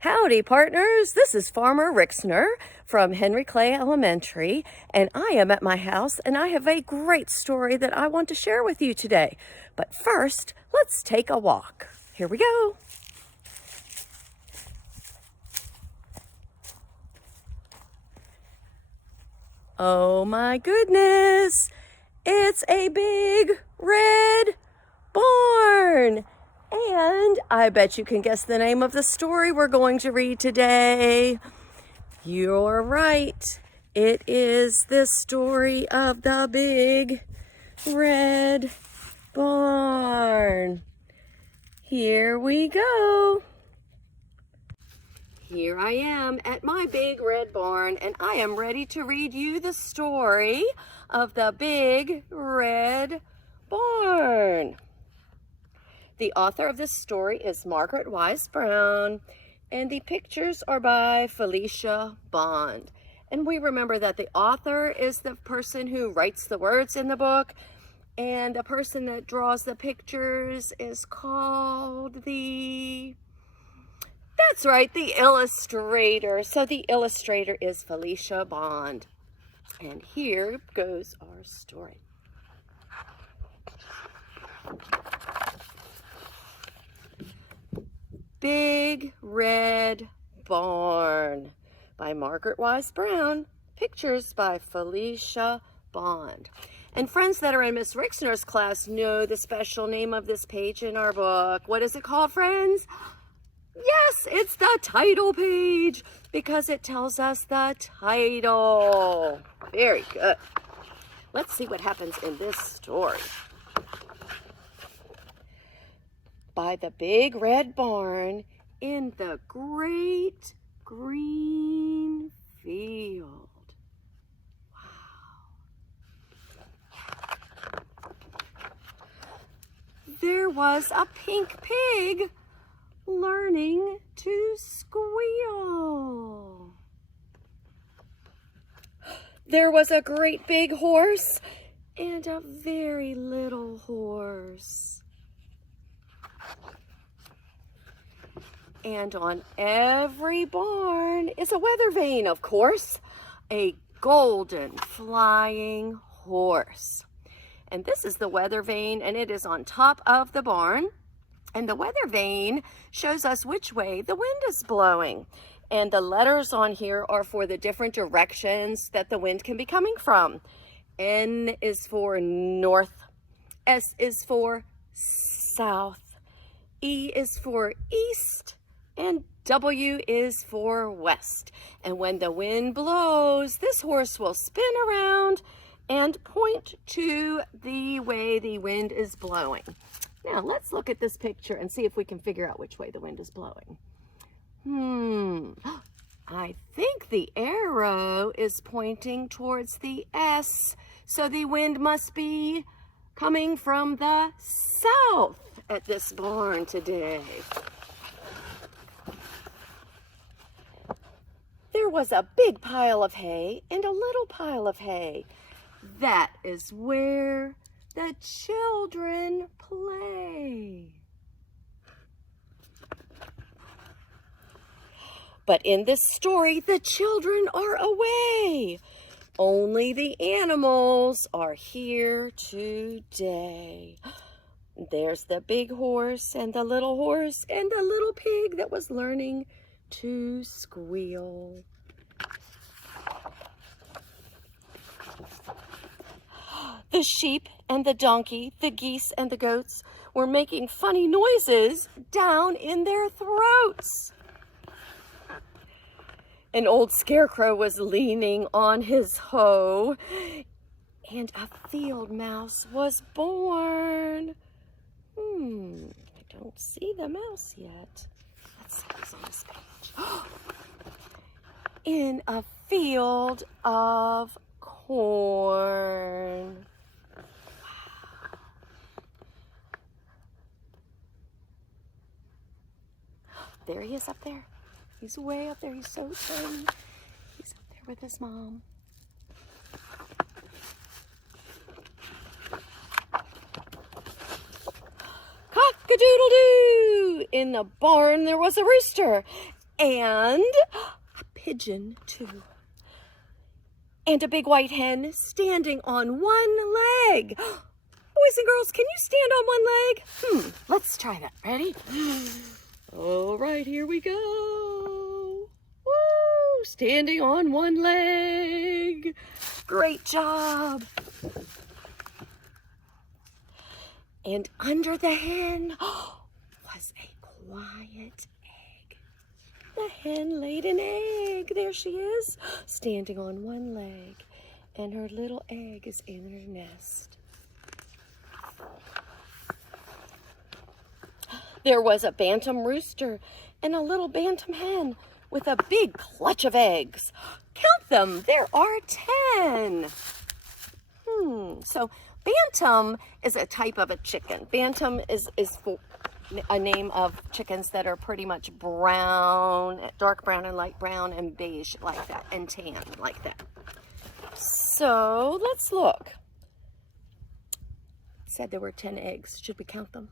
Howdy, partners. This is Farmer Rixner from Henry Clay Elementary, and I am at my house, and I have a great story that I want to share with you today. But first, let's take a walk. Here we go. Oh my goodness, it's a big red barn. And I bet you can guess the name of the story we're going to read today. You're right. It is the story of the big red barn. Here we go. Here I am at my big red barn, and I am ready to read you the story of the big red barn. The author of this story is Margaret Wise Brown, and the pictures are by Felicia Bond. And we remember that the author is the person who writes the words in the book, and the person that draws the pictures is called that's right, the illustrator. So the illustrator is Felicia Bond. And here goes our story. Big Red Barn by Margaret Wise Brown. Pictures by Felicia Bond. And friends that are in Miss Rixner's class know the special name of this page in our book. What is it called, friends? Yes, it's the title page because it tells us the title. Very good. Let's see what happens in this story. By the big red barn in the great green field. Wow. There was a pink pig learning to squeal. There was a great big horse and a very little horse. And on every barn is a weather vane, of course, a golden flying horse. And this is the weather vane, and it is on top of the barn. And the weather vane shows us which way the wind is blowing. And the letters on here are for the different directions that the wind can be coming from. N is for north, S is for south, E is for east, and W is for west. And when the wind blows, this horse will spin around and point to the way the wind is blowing. Now, let's look at this picture and see if we can figure out which way the wind is blowing. I think the arrow is pointing towards the S, so the wind must be coming from the south at this barn today. There was a big pile of hay and a little pile of hay. That is where the children play. But in this story, the children are away. Only the animals are here today. There's the big horse and the little horse and the little pig that was learning to squeal. The sheep and the donkey, the geese and the goats were making funny noises down in their throats. An old scarecrow was leaning on his hoe, and a field mouse was born. I don't see the mouse yet. Let's see what's on this page. In a field of corn. There he is up there. He's way up there. He's so tiny. He's up there with his mom. Cock-a-doodle-doo! In the barn there was a rooster, and a pigeon too. And a big white hen standing on one leg. Boys and girls, can you stand on one leg? Let's try that. Ready? All right, here we go. Woo! Standing on one leg. Great job. And under the hen was a quiet egg. The hen laid an egg. There she is, standing on one leg. And her little egg is in her nest. There was a bantam rooster and a little bantam hen with a big clutch of eggs. Count them, there are 10. So bantam is a type of a chicken. Bantam is for a name of chickens that are pretty much brown, dark brown and light brown and beige like that, and tan like that. So let's look. It said there were 10 eggs. Should we count them?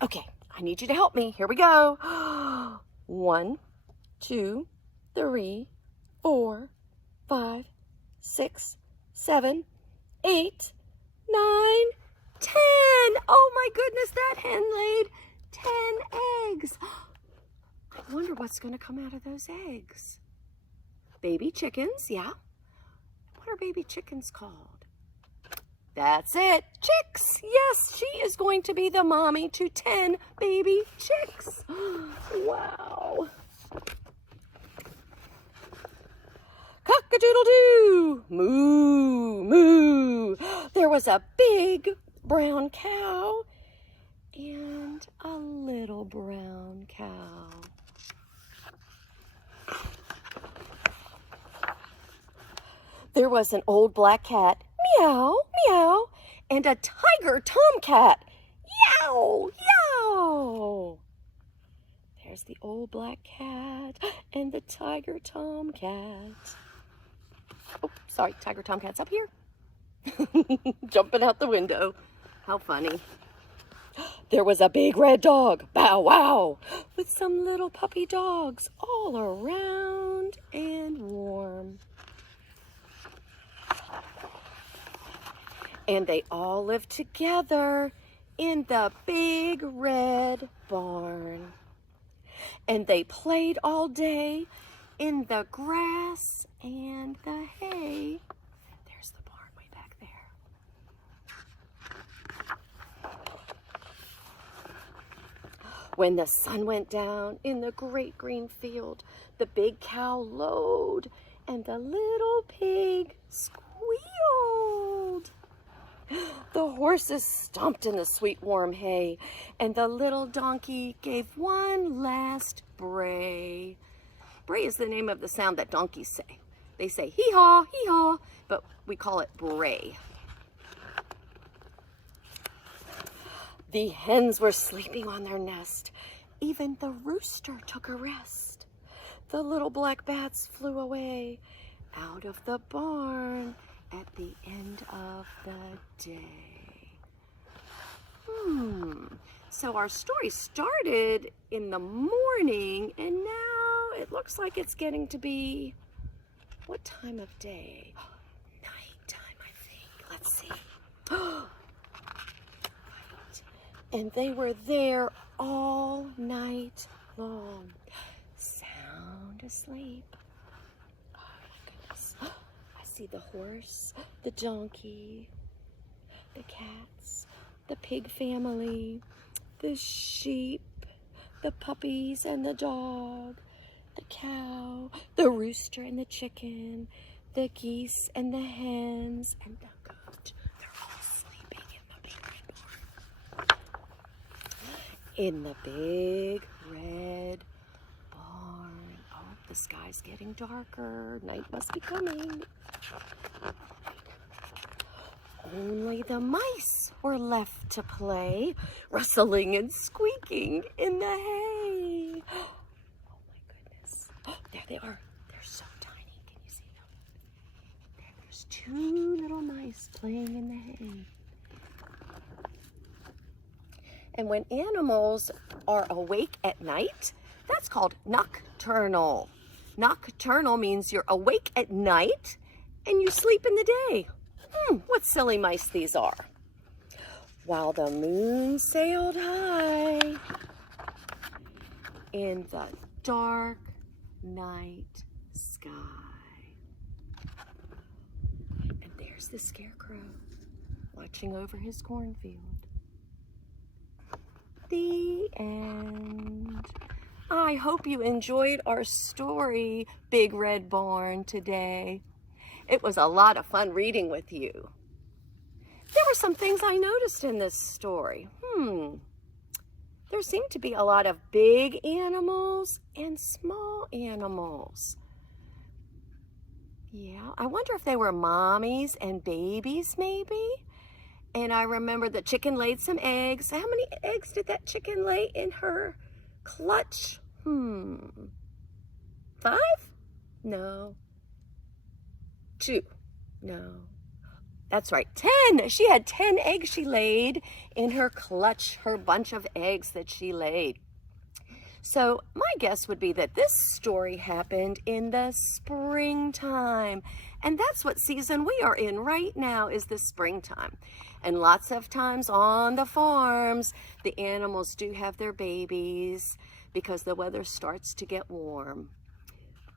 Okay, I need you to help me. Here we go. 1, 2, 3, 4, 5, 6, 7, 8, 9, 10. Oh my goodness, that hen laid 10 eggs. I wonder what's going to come out of those eggs. Baby chickens, yeah. What are baby chickens called? That's it, chicks. Yes, she is going to be the mommy to 10 baby chicks. Wow. Cock-a-doodle-doo, moo, moo. There was a big brown cow and a little brown cow. There was an old black cat, meow, meow, and a tiger tomcat, yow, yow. There's the old black cat and the tiger tomcat. Oh, sorry, tiger tomcat's up here. Jumping out the window. How funny. There was a big red dog, bow wow, with some little puppy dogs all around and warm. And they all lived together in the big red barn. And they played all day in the grass and the hay. There's the barn way back there. When the sun went down in the great green field, the big cow lowed and the little pig squealed. The horses stomped in the sweet warm hay, and the little donkey gave one last bray. Bray is the name of the sound that donkeys say. They say hee-haw, but we call it bray. The hens were sleeping on their nest. Even the rooster took a rest. The little black bats flew away out of the barn at the end of the day. So our story started in the morning, and now it looks like it's getting to be, what time of day? Nighttime, I think. Let's see. Right. And they were there all night long, sound asleep. Oh my goodness. I see the horse, the donkey, the cats, the pig family, the sheep, the puppies and the dog, the cow, the rooster and the chicken, the geese and the hens, and the goat. They're all sleeping in the big red barn. In the big red barn. Oh, the sky's getting darker. Night must be coming. Only the mice were left to play, rustling and squeaking in the hay. Oh my goodness. Oh, there they are. They're so tiny. Can you see them? There's 2 little mice playing in the hay. And when animals are awake at night, That's called nocturnal. Nocturnal means you're awake at night and you sleep in the day. What silly mice these are. While the moon sailed high in the dark night sky. And there's the scarecrow watching over his cornfield. The end. I hope you enjoyed our story, Big Red Barn, today. It was a lot of fun reading with you. There were some things I noticed in this story. There seemed to be a lot of big animals and small animals. Yeah, I wonder if they were mommies and babies, maybe? And I remember the chicken laid some eggs. How many eggs did that chicken lay in her clutch? 5? No. 2? No. That's right, 10. She had 10 eggs she laid in her clutch, her bunch of eggs that she laid. So my guess would be that this story happened in the springtime. And that's what season we are in right now, is the springtime. And lots of times on the farms, the animals do have their babies because the weather starts to get warm.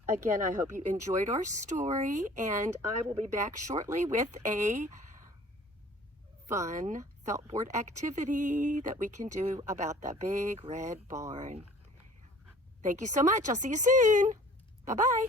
Again, I hope you enjoyed our story, and I will be back shortly with a fun felt board activity that we can do about the Big Red Barn. Thank you so much. I'll see you soon. Bye-bye.